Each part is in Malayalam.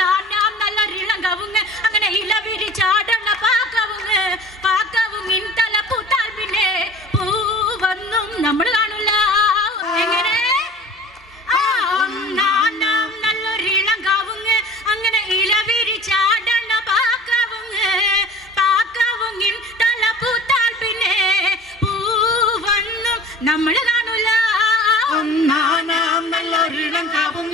ഒന്നാനാം നല്ല ഇളം കവുങ്ങ് അങ്ങനെ ഇല വിരിച്ചാടണ പാക്കവുങ്ങ് പാക്കവുങ്ങിൻ തല പൂത്താൽ പിന്നെ പൂവൊന്നും നമ്മൾ കാണില്ല എങ്ങനെ? ഒന്നാനാം നല്ലൊരു ഇളം കവുങ്ങ് അങ്ങനെ ഇല വിരിച്ചാടണ പാക്കവുങ്ങ് പാക്കവുങ്ങിൻ തല പൂത്താൽ പിന്നെ പൂവൊന്നും നമ്മൾ കാണൂല. ഒന്നാനാം നല്ലൊരിടം കവുങ്ങ്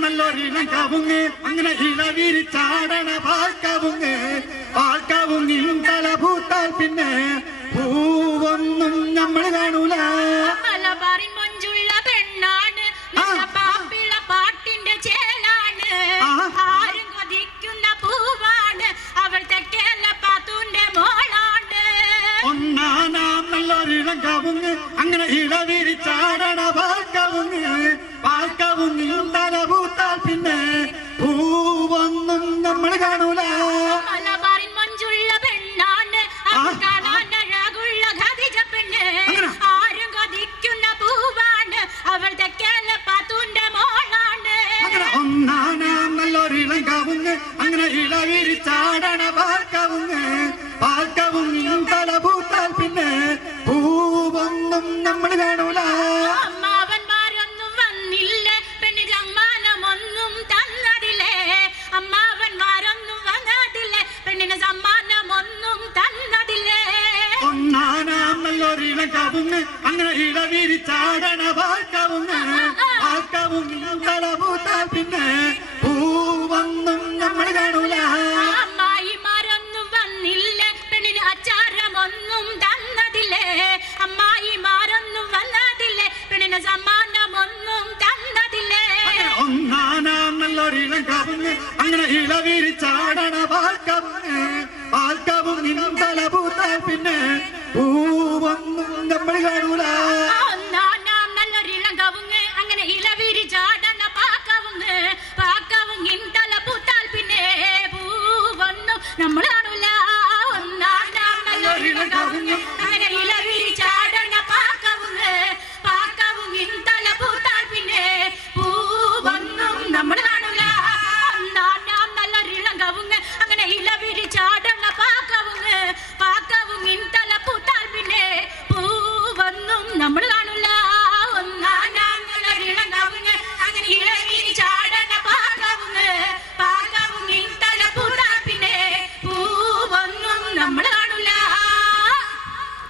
നല്ലൊരിടം കവുങ്ങ്. അങ്ങനെ ഇളവിരിച്ചാടണ പാൽക്കവുങ്ങ്. തല തലപൂത്താൽ പിന്നെ നല്ലൊരിടം കവുങ്ങ്. അങ്ങനെ ഇളവിരിച്ചാടണ പാൽക്കവുങ്ങ് പാൽക്കവുങ്ങിയും തല പൂത്താൽ പിന്നെ പൂവൊന്നും നമ്മൾ കാണൂല. ഇളവിരി ഒന്നാനാം നല്ലൊരിളം കവുങ്ങ്. അങ്ങനെ ഇളവിരിച്ചാടണ കവുങ്ങ് അങ്ങനെ ഇളവിരിച്ചാടണ പാൽക്കവുങ്ങ് പാൽക്കവുങ്ങിൻ തലപൂത്താൽ പിന്നെ പൂവൊന്നും നമ്മൾ കാണൂല. അമ്മായിമാരൊന്നും വന്നില്ല. പെണ്ണിന് അച്ചാരമൊന്നും തന്നതില്ലേ? അമ്മായിമാരൊന്നും വന്നതില്ലേ? പെണ്ണിന് സമ്മാനമൊന്നും തന്നതില്ലേ? ഒന്നാനാം നല്ലൊരിളം കവുങ്ങ് അങ്ങനെ ഇളവിരിച്ചാടണ വാക്കവുന്ന് ആൽക്കവും നിന്നും തലപൂത്താൽ പിന്നെ പൂവൊന്നും അങ്ങനെ ഇലവിരി ചാടണ